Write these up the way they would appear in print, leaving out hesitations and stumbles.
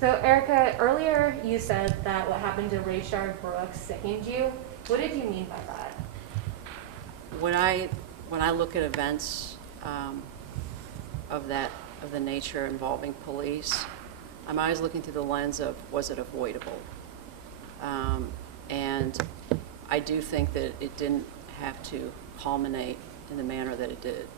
So Erika, earlier you said that what happened to Rayshard Brooks sickened you. What did you mean by that? When I look at events of the nature involving police, I'm always looking through the lens of, was it avoidable? And I do think that it didn't have to culminate in the manner that it did.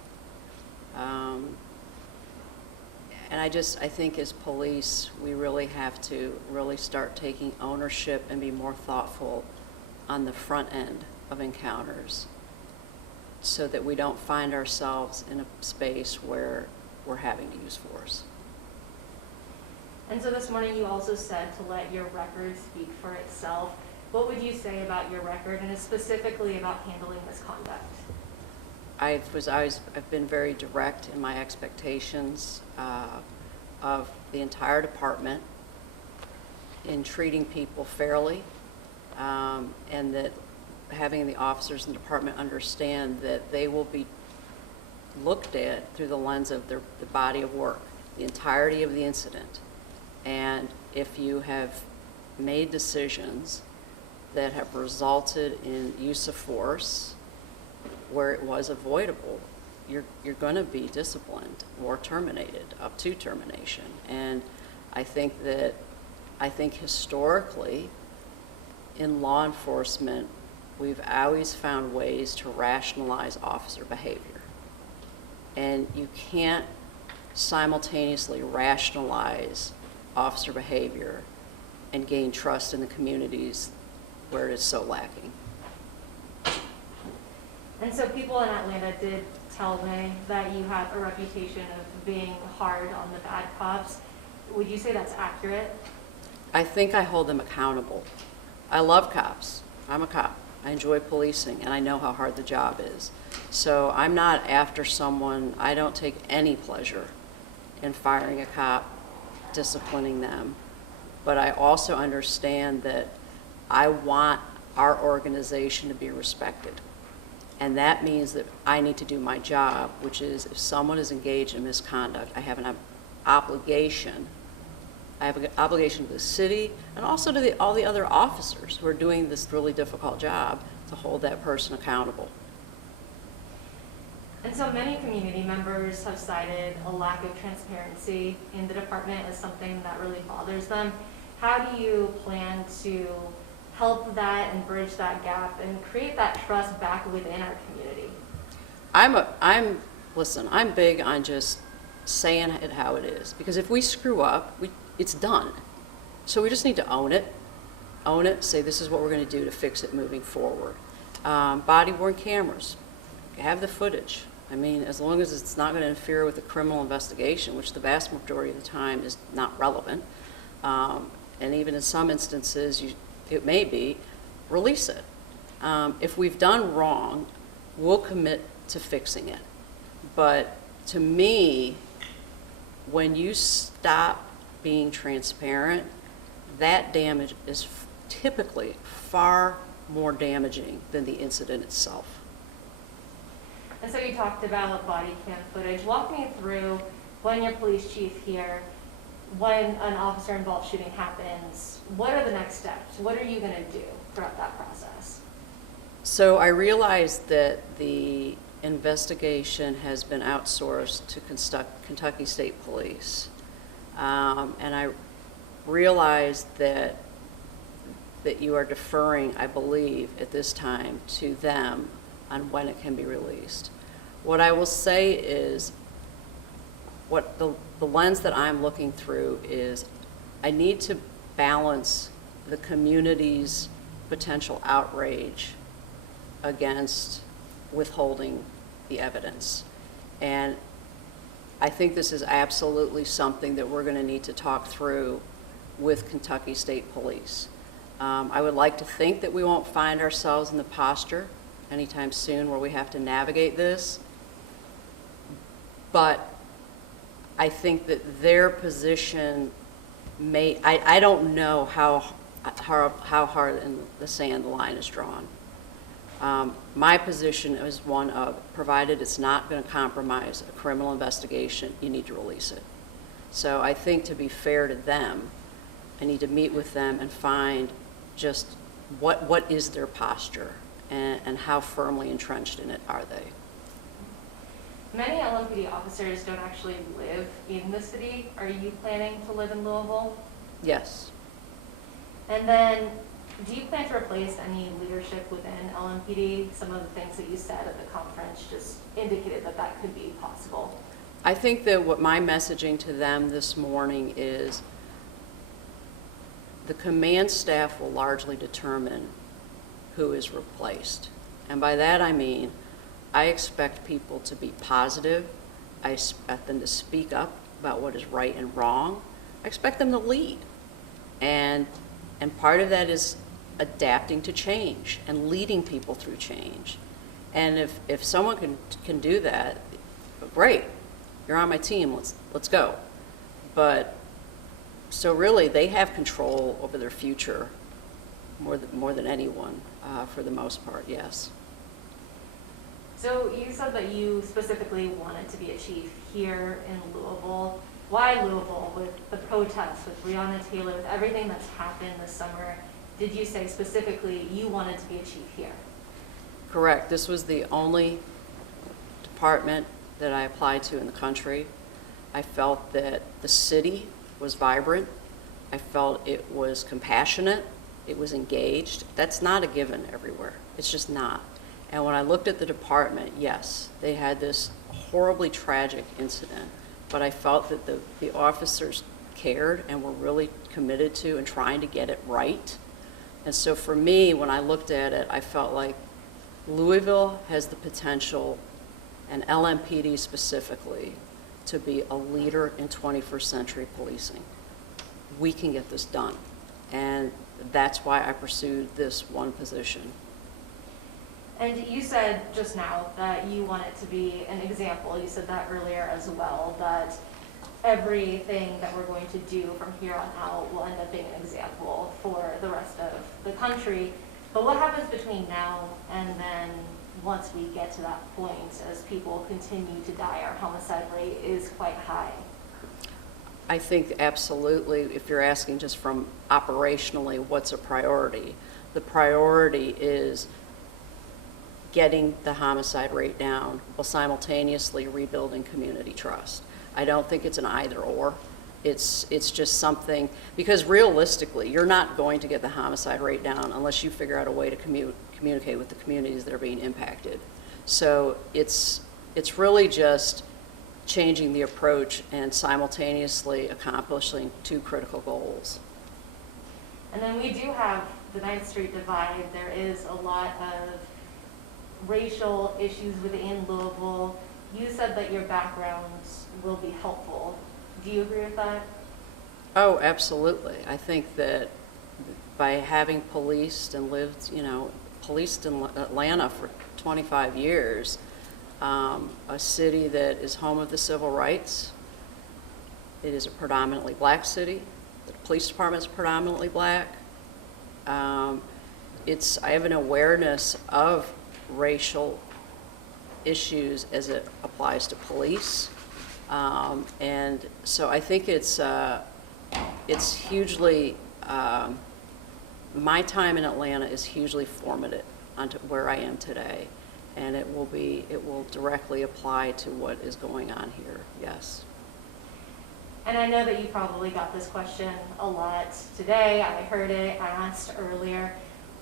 And I think as police, we really have to really start taking ownership and be more thoughtful on the front end of encounters so that we don't find ourselves in a space where we're having to use force. And so this morning you also said to let your record speak for itself. What would you say about your record and specifically about handling misconduct? I've been very direct in my expectations of the entire department in treating people fairly, and that having the officers in the department understand that they will be looked at through the lens of the body of work, the entirety of the incident. And if you have made decisions that have resulted in use of force where it was avoidable, you're going to be disciplined or terminated, up to termination. And I think historically in law enforcement, we've always found ways to rationalize officer behavior. And you can't simultaneously rationalize officer behavior and gain trust in the communities where it is so lacking. And so people in Atlanta did tell me that you have a reputation of being hard on the bad cops. Would you say that's accurate? I think I hold them accountable. I love cops. I'm a cop. I enjoy policing, and I know how hard the job is. So I'm not after someone. I don't take any pleasure in firing a cop, disciplining them. But I also understand that I want our organization to be respected. And that means that I need to do my job, which is if someone is engaged in misconduct, I have an obligation. I have an obligation to the city and also to all the other officers who are doing this really difficult job to hold that person accountable. And so many community members have cited a lack of transparency in the department as something that really bothers them. How do you plan to help that and bridge that gap and create that trust back within our community? Listen, I'm big on just saying it how it is, because if we screw up, it's done. So we just need to own it, say this is what we're going to do to fix it moving forward. Body-worn cameras, have the footage. I mean, as long as it's not going to interfere with the criminal investigation, which the vast majority of the time is not relevant, and even in some instances, it may be, release it. If we've done wrong, we'll commit to fixing it. But to me, when you stop being transparent, that damage is typically far more damaging than the incident itself. And so you talked about body cam footage. Walk me through, when your police chief here, when an officer-involved shooting happens, what are the next steps? What are you going to do throughout that process? So I realized that the investigation has been outsourced to Kentucky State Police. And I realized that you are deferring, I believe, at this time to them on when it can be released. What I will say is, what the lens that I'm looking through is, I need to balance the community's potential outrage against withholding the evidence. And I think this is absolutely something that we're going to need to talk through with Kentucky State Police. I would like to think that we won't find ourselves in the posture anytime soon where we have to navigate this, but I think that their position I don't know how hard in the sand the line is drawn. My position is one of, provided it's not going to compromise a criminal investigation, you need to release it. So I think, to be fair to them, I need to meet with them and find just what is their posture and how firmly entrenched in it are they. Many LMPD officers don't actually live in the city. Are you planning to live in Louisville? Yes. And then, do you plan to replace any leadership within LMPD? Some of the things that you said at the conference just indicated that that could be possible. I think that what my messaging to them this morning is the command staff will largely determine who is replaced. And by that I mean, I expect people to be positive. I expect them to speak up about what is right and wrong. I expect them to lead. And part of that is adapting to change and leading people through change. And if someone can do that, great, you're on my team, let's go. But so really they have control over their future more than anyone, for the most part, yes. So you said that you specifically wanted to be a chief here in Louisville. Why Louisville? With the protests, with Breonna Taylor, with everything that's happened this summer, did you say specifically you wanted to be a chief here? Correct. This was the only department that I applied to in the country. I felt that the city was vibrant. I felt it was compassionate. It was engaged. That's not a given everywhere. It's just not. And when I looked at the department, yes, they had this horribly tragic incident, but I felt that the officers cared and were really committed to and trying to get it right. And so for me, when I looked at it, I felt like Louisville has the potential, and LMPD specifically, to be a leader in 21st century policing. We can get this done. And that's why I pursued this one position. And you said just now that you want it to be an example. You said that earlier as well, that everything that we're going to do from here on out will end up being an example for the rest of the country. But what happens between now and then once we get to that point as people continue to die? Our homicide rate is quite high. I think absolutely, if you're asking just from operationally what's a priority, the priority is getting the homicide rate down while simultaneously rebuilding community trust. I don't think it's an either or. It's just something, because realistically, you're not going to get the homicide rate down unless you figure out a way to communicate with the communities that are being impacted. So it's really just changing the approach and simultaneously accomplishing two critical goals. And then we do have the 9th Street divide. There is a lot of racial issues within Louisville. You said that your backgrounds will be helpful. Do you agree with that? Oh, absolutely. I think that by having policed and lived, policed in Atlanta for 25 years, a city that is home of the civil rights, it is a predominantly black city. The police department is predominantly black. I have an awareness of racial issues as it applies to police, and so I think it's hugely. My time in Atlanta is hugely formative onto where I am today, and it will directly apply to what is going on here. Yes. And I know that you probably got this question a lot today. I heard it, I asked earlier,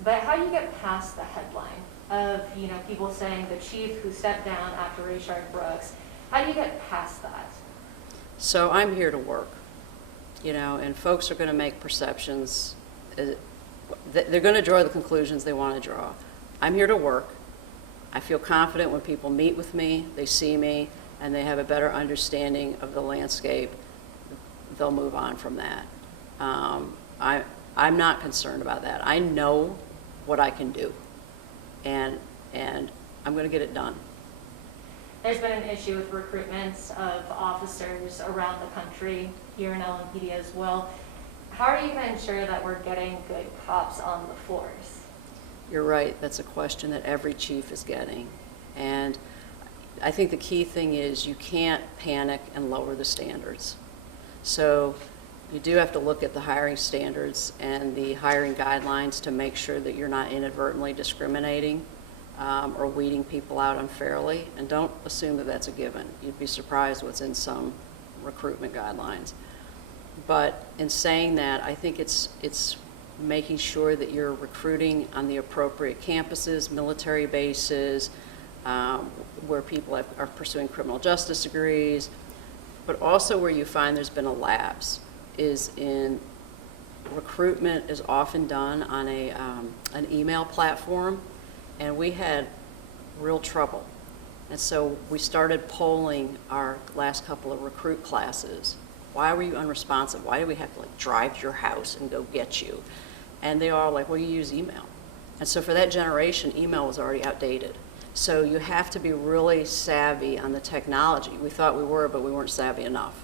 but how do you get past the headline of people saying the chief who stepped down after Rayshard Brooks? How do you get past that? So I'm here to work, and folks are going to make perceptions. They're going to draw the conclusions they want to draw. I'm here to work. I feel confident when people meet with me, they see me, and they have a better understanding of the landscape. They'll move on from that. I'm not concerned about that. I know what I can do, and I'm going to get it done. There's been an issue with recruitment of officers around the country, here in LMPD as well. How are you going to ensure that we're getting good cops on the force? You're right. That's a question that every chief is getting. And I think the key thing is you can't panic and lower the standards. So you do have to look at the hiring standards and the hiring guidelines to make sure that you're not inadvertently discriminating or weeding people out unfairly. And don't assume that that's a given. You'd be surprised what's in some recruitment guidelines. But in saying that, I think it's making sure that you're recruiting on the appropriate campuses, military bases, where people are pursuing criminal justice degrees, but also where you find there's been a lapse is in recruitment is often done on an email platform, and we had real trouble. And so we started polling our last couple of recruit classes. Why were you unresponsive? Why did we have to drive to your house and go get you? And they all well, you use email. And so for that generation, email was already outdated. So you have to be really savvy on the technology. We thought we were, but we weren't savvy enough.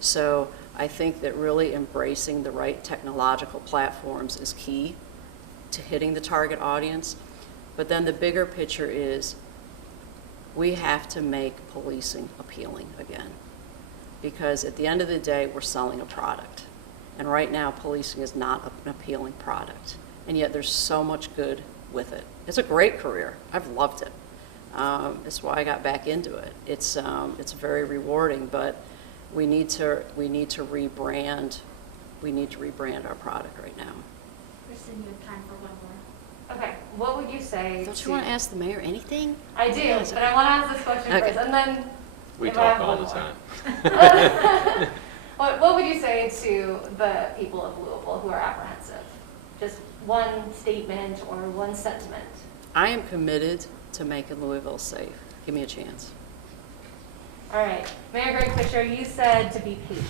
So I think that really embracing the right technological platforms is key to hitting the target audience. But then the bigger picture is we have to make policing appealing again. Because at the end of the day, we're selling a product. And right now, policing is not an appealing product. And yet there's so much good with it. It's a great career. I've loved it. It's why I got back into it. It's very rewarding, but we need to rebrand. We need to rebrand our product right now. Kristin, you have time for one more. Okay, what would you say? Don't you want to ask the mayor anything? I do, but I want to ask this question Okay. first, and then We if I have talk all one the more. time. What would you say to the people of Louisville who are apprehensive? Just one statement or one sentiment. I am committed to making Louisville safe. Give me a chance. All right, Mayor Greg Fisher, you said to be patient.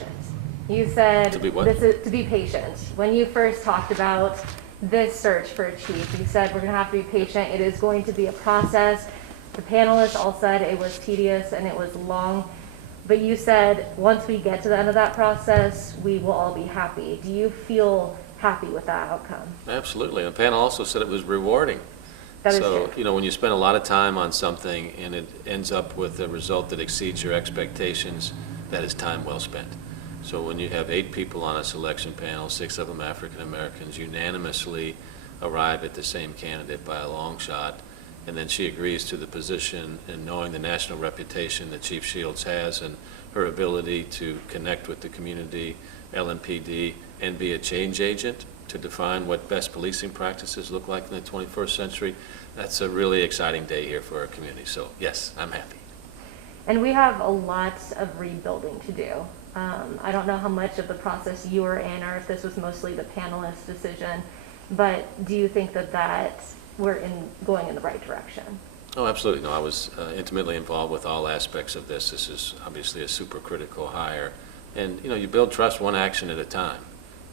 You said To be what? this is to be patient. When you first talked about this search for a chief, you said we're going to have to be patient. It is going to be a process. The panelists all said it was tedious and it was long. But you said once we get to the end of that process, we will all be happy. Do you feel happy with that outcome? Absolutely. And the panel also said it was rewarding. That is So, true. when you spend a lot of time on something and it ends up with a result that exceeds your expectations, that is time well spent. So when you have 8 people on a selection panel, 6 of them African Americans, unanimously arrive at the same candidate by a long shot, and then she agrees to the position, and knowing the national reputation that Chief Shields has and her ability to connect with the community, LMPD, and be a change agent to define what best policing practices look like in the 21st century, that's a really exciting day here for our community. So yes, I'm happy. And we have a lot of rebuilding to do. I don't know how much of the process you were in or if this was mostly the panelist decision, but do you think that we're going in the right direction? Oh, absolutely. No, I was intimately involved with all aspects of this. This is obviously a super critical hire. And, you build trust one action at a time.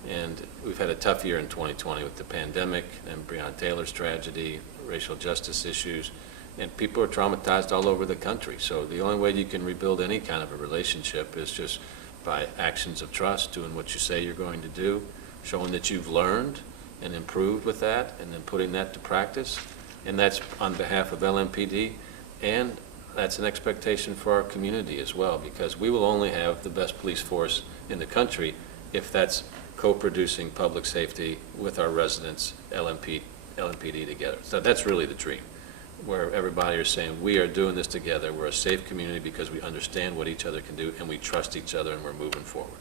And we've had a tough year in 2020 with the pandemic and Breonna Taylor's tragedy, racial justice issues, and people are traumatized all over the country. So the only way you can rebuild any kind of a relationship is just by actions of trust, doing what you say you're going to do, showing that you've learned and improved with that, and then putting that to practice. And that's on behalf of LMPD, and that's an expectation for our community as well, because we will only have the best police force in the country if that's co-producing public safety with our residents, LMPD together. So that's really the dream, where everybody is saying, we are doing this together, we're a safe community because we understand what each other can do, and we trust each other, and we're moving forward.